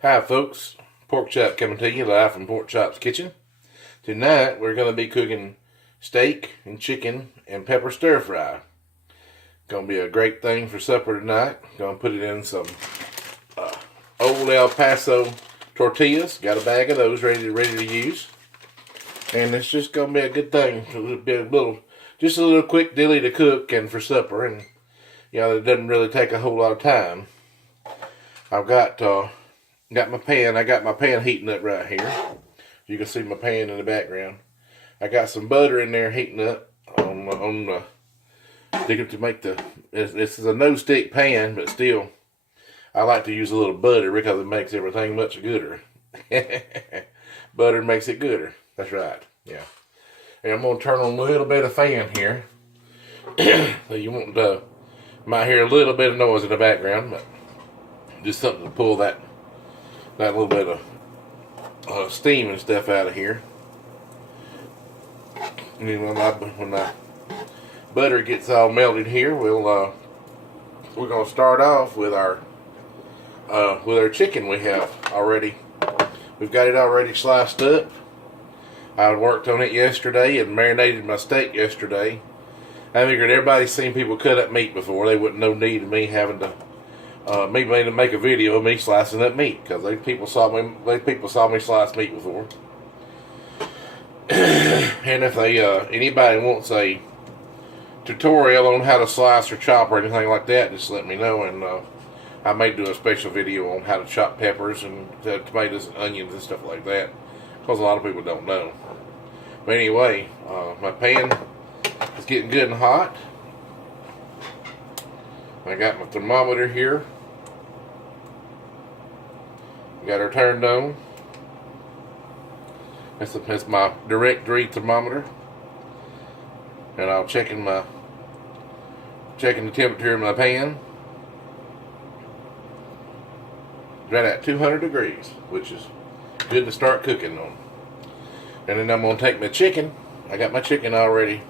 Hi folks, Pork Chop coming to you live from Pork Chop's kitchen. Tonight we're going to be cooking steak and chicken and pepper stir fry. Going to be a great thing for supper tonight. Going to put it in some old El Paso tortillas. Got a bag of those ready to use. And it's just going to be a good thing. Just a little quick dilly to cook and for supper. And it doesn't really take a whole lot of time. I've got my pan. I got my pan heating up right here. You can see my pan in the background. I got some butter in there heating up on the to make the. This is a no stick pan, but still, I like to use a little butter because it makes everything much gooder. Butter makes it gooder. That's right. Yeah. And I'm gonna turn on a little bit of fan here. So you won't might hear a little bit of noise in the background, but just something to pull that little bit of steam and stuff out of here. And then when my butter gets all melted here, we're gonna start off with our chicken we have already. We've got it already sliced up. I worked on it yesterday and marinated my steak yesterday. I figured everybody's seen people cut up meat before. They wouldn't no need of me having to make a video of me slicing up meat, because people saw me slice meat before. And if anybody wants a tutorial on how to slice or chop or anything like that, just let me know, and I may do a special video on how to chop peppers and tomatoes and onions and stuff like that, because a lot of people don't know. But anyway, my pan is getting good and hot. I got my thermometer here. Got her turned on. That's my direct read thermometer, and I'm checking the temperature in my pan. Right at 200 degrees, which is good to start cooking on. And then I'm gonna take my chicken. I got my chicken already.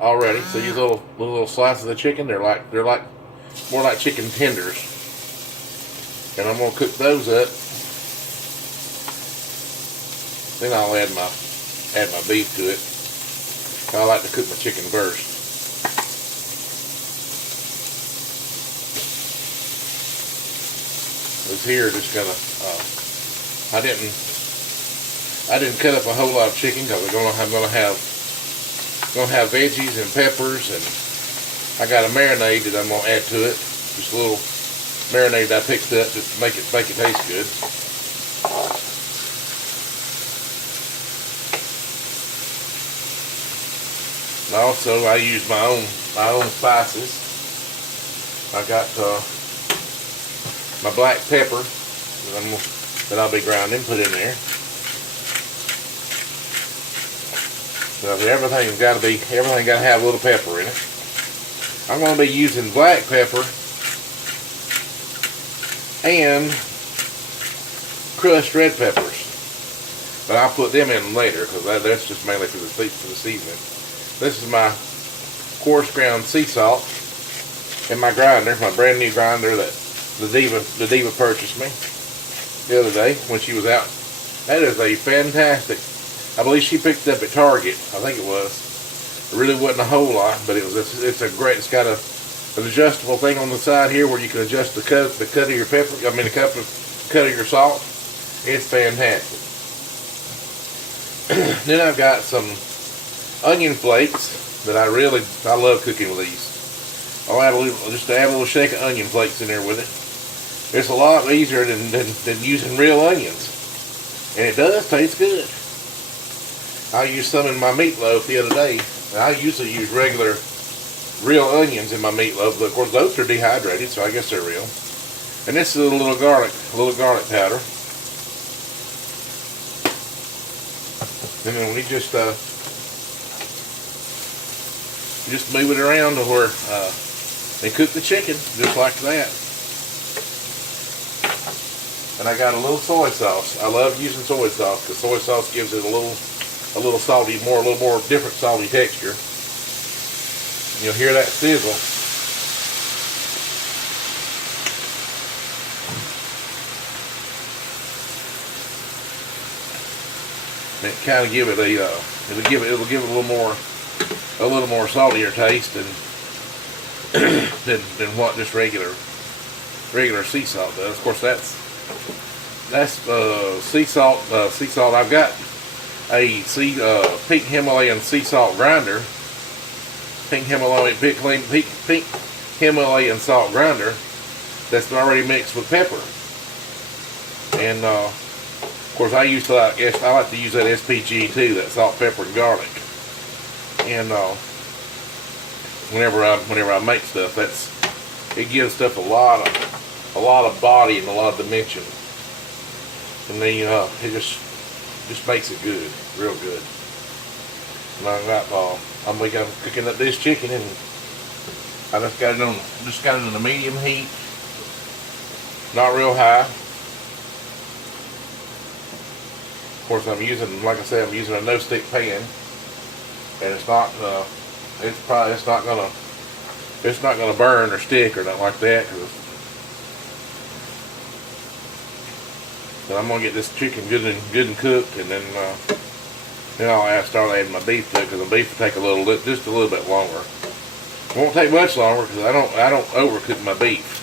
So these little slices of chicken, they're like more like chicken tenders, and I'm gonna cook those up. Then I'll add my beef to it. I like to cook my chicken first. This here just gonna I didn't cut up a whole lot of chicken because I'm gonna have veggies and peppers, and I got a marinade that I'm gonna add to it. Just a little marinade I picked up just to make it taste good. And also, I use my own spices. I got my black pepper that I'll be grinding, put in there. So everything got to have a little pepper in it. I'm going to be using black pepper and crushed red peppers, but I'll put them in later because that's just mainly for the seasoning. This is my coarse ground sea salt in my grinder, my brand new grinder that the Diva purchased me the other day when she was out. That is a fantastic. I believe she picked it up at Target. I think it was. It really wasn't a whole lot, but it's a great. It's got an adjustable thing on the side here where you can adjust the cut of your pepper. The cut of your salt. It's fantastic. Then I've got some onion flakes that I love cooking with these. I'll add a little shake of onion flakes in there with it. It's a lot easier than using real onions, and it does taste good. I used some in my meatloaf the other day. I usually use regular real onions in my meatloaf, but of course those are dehydrated, so I guess they're real. And this is a little garlic powder. And then we just move it around to where they cook the chicken just like that. And I got a little soy sauce. I love using soy sauce because soy sauce gives it a little salty, a little more different salty texture. You'll hear that sizzle. It kind of give it a it'll give it a little more saltier taste than what just regular sea salt does. Of course, that's sea salt. Sea salt. I've got a pink Himalayan sea salt grinder. Pink Himalayan salt grinder that's already mixed with pepper. And of course, I like to use that SPG too, that salt, pepper, and garlic. And whenever I make stuff, it gives stuff a lot of body and a lot of dimension. And then it just makes it good, real good. And I'm cooking up this chicken, and I just got it on a medium heat, not real high. Of course, like I said, I'm using a no-stick pan, and it's not gonna burn or stick or nothing like that. So I'm gonna get this chicken good and cooked, and then I'll start adding my beef to it, because the beef will take just a little bit longer. It won't take much longer, because I don't overcook my beef.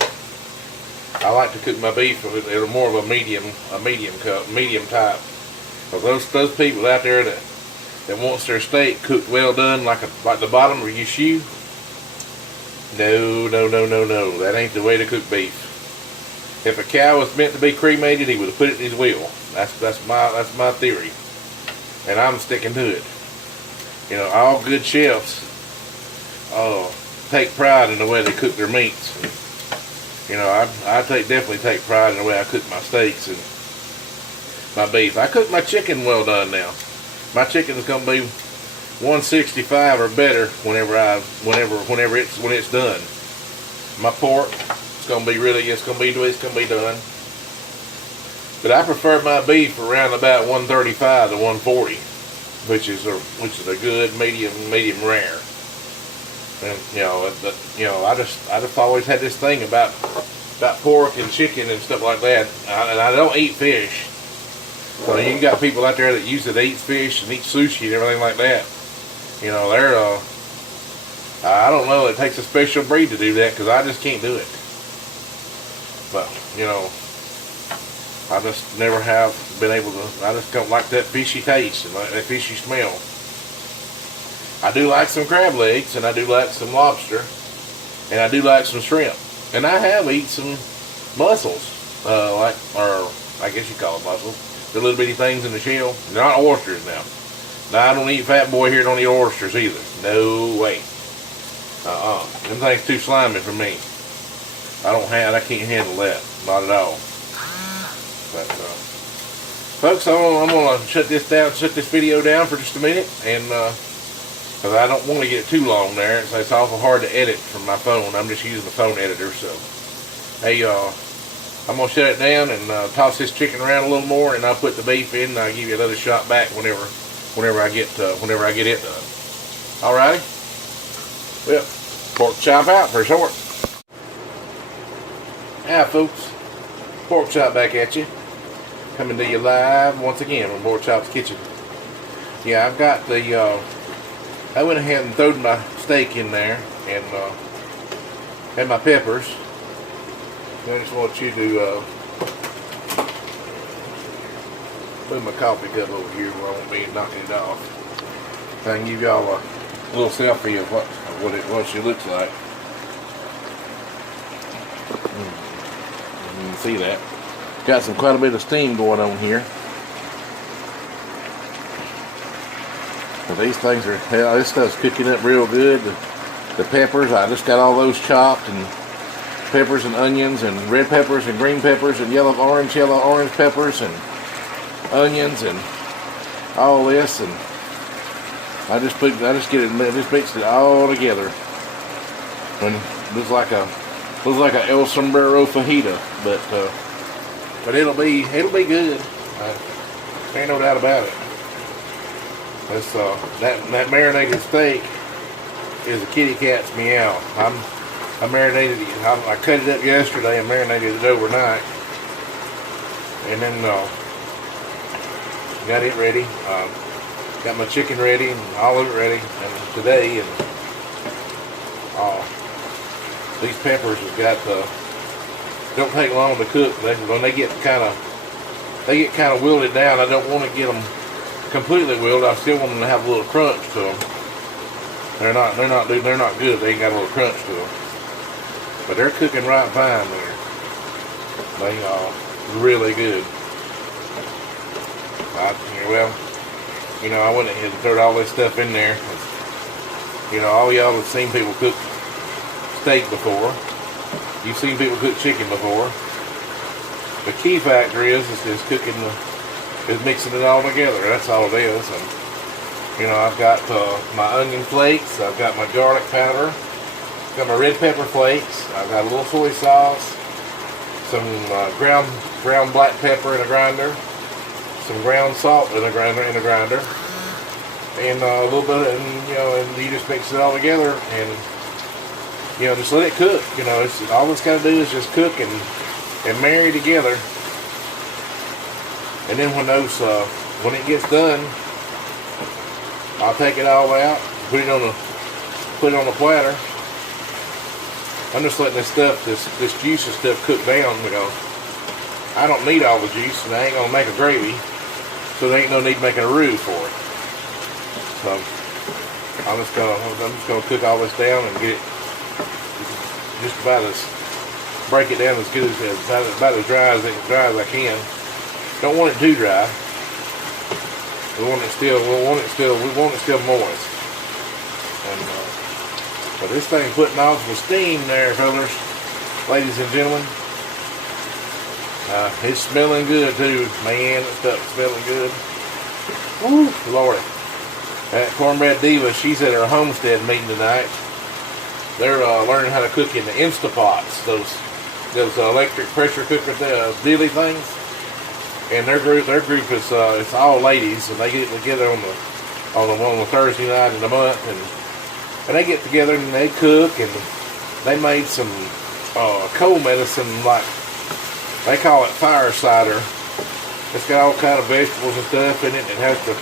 I like to cook my beef at more of a medium type. Because those people out there that wants their steak cooked well done, like the bottom of your shoe, no, that ain't the way to cook beef. If a cow was meant to be cremated, he would have put it in his will. That's my theory, and I'm sticking to it. You know, all good chefs take pride in the way they cook their meats. You know, I definitely take pride in the way I cook my steaks and my beef. I cook my chicken well done now. My chicken is gonna be 165 or better whenever it's done. My pork, it's gonna be done. But I prefer my beef around about 135 to 140, which is a good medium rare. And I just always had this thing about pork and chicken and stuff like that. And I don't eat fish. So you got people out there that eat fish and eat sushi and everything like that. You know, I don't know, it takes a special breed to do that, because I just can't do it. But, you know, I just never have been able to. I just don't like that fishy taste and that fishy smell. I do like some crab legs, and I do like some lobster, and I do like some shrimp. And I have eaten some mussels, or I guess you call them mussels. The little bitty things in the shell. They're not oysters now. Now, I don't eat, fat boy here don't eat oysters either. No way. Them things too slimy for me. I can't handle that. Not at all. But, folks, I'm going to shut this video down for just a minute, and, because I don't want to get it too long there. It's awful hard to edit from my phone. I'm just using the phone editor, so. Hey, I'm going to shut it down and toss this chicken around a little more, and I'll put the beef in, and I'll give you another shot back whenever I get it done. Alrighty? Well, pork chop out for short. Hi folks, pork chop back at you. Coming to you live once again from Pork Chop's Kitchen. Yeah, I've got I went ahead and throwed my steak in there and had my peppers. I just want you to move my coffee cup over here where I won't be knocking it off. I can give y'all a little selfie of what she looks like. You can see that. Got quite a bit of steam going on here. But these things this stuff's cooking up real good. The peppers, I just got all those chopped, and peppers and onions and red peppers and green peppers and yellow orange peppers and onions and all this, and I just mixed it all together. And it looks like a El Sombrero fajita, but it'll be good. Ain't no doubt about it. That's that marinated steak is a kitty cat's meow. I marinated it. I cut it up yesterday and marinated it overnight, and then got it ready. Got my chicken ready and all of it ready. And today, and these peppers have got don't take long to cook. When they get kind of wilted down, I don't want to get them completely wilted. I still want them to have a little crunch to them. They're not good. They ain't got a little crunch to them. But they're cooking right fine there. They are really good. Well, you know, I went ahead and threw all this stuff in there. You know, all y'all have seen people cook steak before. You've seen people cook chicken before. The key factor is cooking is mixing it all together. That's all it is. And you know, I've got my onion flakes. I've got my garlic powder. I've got my red pepper flakes. I've got a little soy sauce. Some ground black pepper in a grinder. Some ground salt in a grinder. And a little bit, and you just mix it all together and. You know, just let it cook. You know, all it's got to do is just cook and marry together. And then when it gets done, I'll take it all out, put it on the platter. I'm just letting this juice and stuff cook down because I don't need all the juice, and I ain't gonna make a gravy, so there ain't no need making a roux for it. So I'm just gonna cook all this down and get it. Just about break it down as good as about as dry as I can. Don't want it too dry. We want it still moist. And but this thing putting off the steam there, fellas, ladies and gentlemen. It's smelling good too, man. That stuff's smelling good. Woo, Lord. That Cornbread Diva, she's at her homestead meeting tonight. They're learning how to cook in the Instapots, those electric pressure cooker dilly things. And their group is it's all ladies, and they get together on the Thursday night of the month, and they get together and they cook, and they made some cold medicine, like they call it fire cider. It's got all kind of vegetables and stuff in it. It has to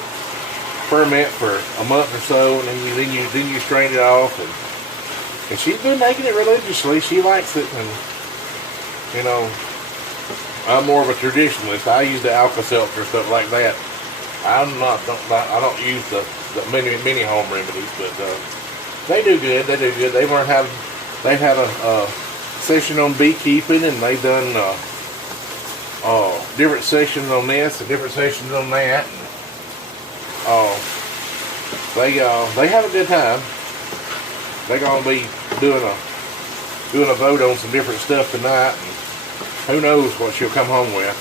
ferment for a month or so, and then you strain it off. And she's been making it religiously. She likes it, and you know, I'm more of a traditionalist. I use the Alka-Seltzer, stuff like that. I don't use the many home remedies, but they do good. They've learned how. They've had a session on beekeeping, and they've done different sessions on this and different sessions on that. And, they have a good time. They're gonna be doing a vote on some different stuff tonight, and who knows what she'll come home with.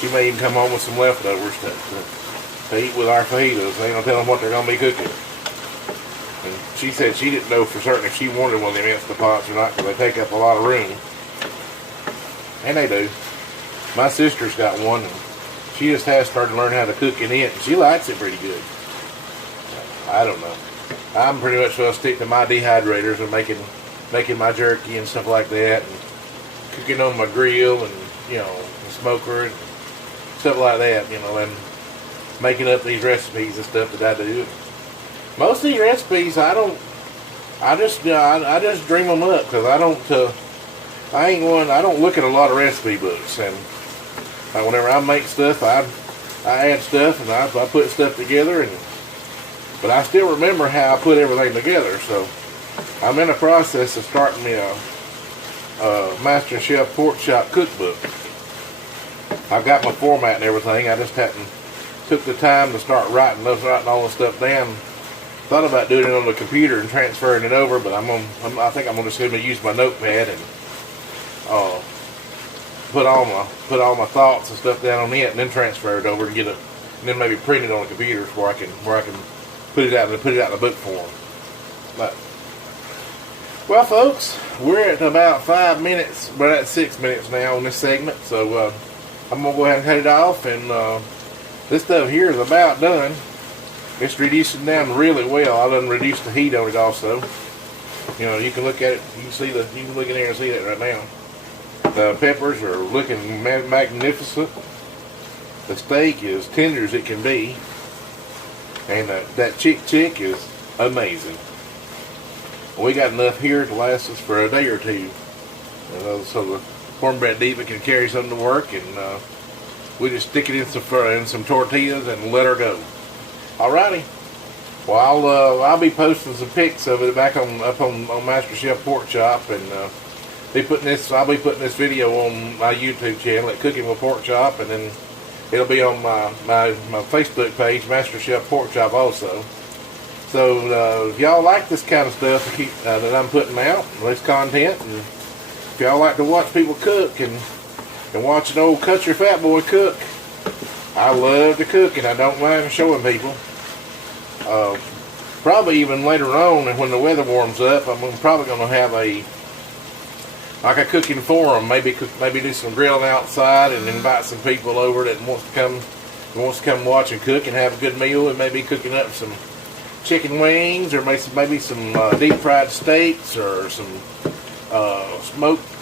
She may even come home with some leftovers to eat with our fajitas. They don't tell them what they're gonna be cooking. And she said she didn't know for certain if she wanted one of them Instapots or not, because they take up a lot of room. And they do. My sister's got one, and she just has started to learn how to cook in it, and she likes it pretty good. I don't know. I'm pretty much going to stick to my dehydrators and making my jerky and stuff like that, and cooking on my grill and, you know, the smoker and stuff like that, you know, and making up these recipes and stuff that I do. Most of these recipes, I just dream them up, because I don't look at a lot of recipe books, and whenever I make stuff, I add stuff and I put stuff together, but I still remember how I put everything together. So I'm in the process of starting me a Master Chef pork chop cookbook. I've got my format and everything. I just hadn't took the time to start writing all the stuff down. Thought about doing it on the computer and transferring it over, but I think I'm just going to use my notepad and put all my thoughts and stuff down on it, and then transfer it over and and then maybe print it on the computer where I can put it out in the book form. But well, folks, we're at about 5 minutes. We're at 6 minutes now on this segment, so I'm gonna go ahead and cut it off. And this stuff here is about done. It's reducing down really well. I done reduced the heat on it also. You know, you can look at it. You can look in there and see that right now. The peppers are looking magnificent. The steak is tender as it can be, and that chick is amazing. We got enough here to last us for a day or two, so the cornbread diva can carry something to work, and we just stick it in some tortillas and let her go. Alrighty. Well, I'll be posting some pics of it back up on Master Chef Pork Chop, and I'll be putting this video on my YouTube channel at Cooking with Pork Chop, and then it'll be on my Facebook page, Master Chef Pork Chop, also. So if y'all like this kind of stuff that I'm putting out, this content, and if y'all like to watch people cook and watch an old country fat boy cook, I love to cook and I don't mind showing people. Probably even later on, and when the weather warms up, I'm probably going to have a cooking forum. Maybe do some grilling outside and invite some people over that wants to come watch and cook and have a good meal, and maybe cooking up some chicken wings, or maybe some deep fried steaks, or some smoked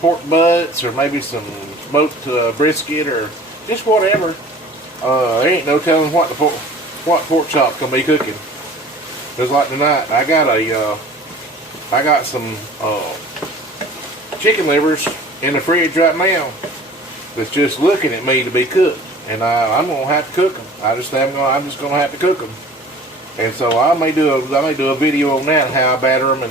pork butts, or maybe some smoked brisket, or just whatever. There ain't no telling what pork chop's gonna be cooking. Just like tonight, I got some chicken livers in the fridge right now that's just looking at me to be cooked, and I'm gonna have to cook them. I'm just gonna have to cook them, and so I may do a video on that, how I batter them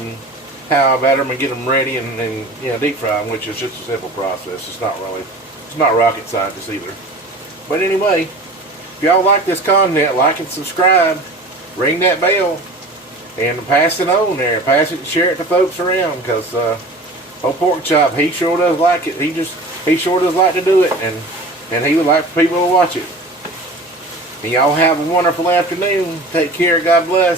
and get them ready and deep fry them, which is just a simple process. It's not rocket science either. But anyway, if y'all like this content, like and subscribe, ring that bell, and pass it on there. Pass it and share it to folks around, because old Pork Chop, he sure does like it. He sure does like to do it, and he would like for people to watch it. And y'all have a wonderful afternoon. Take care. God bless.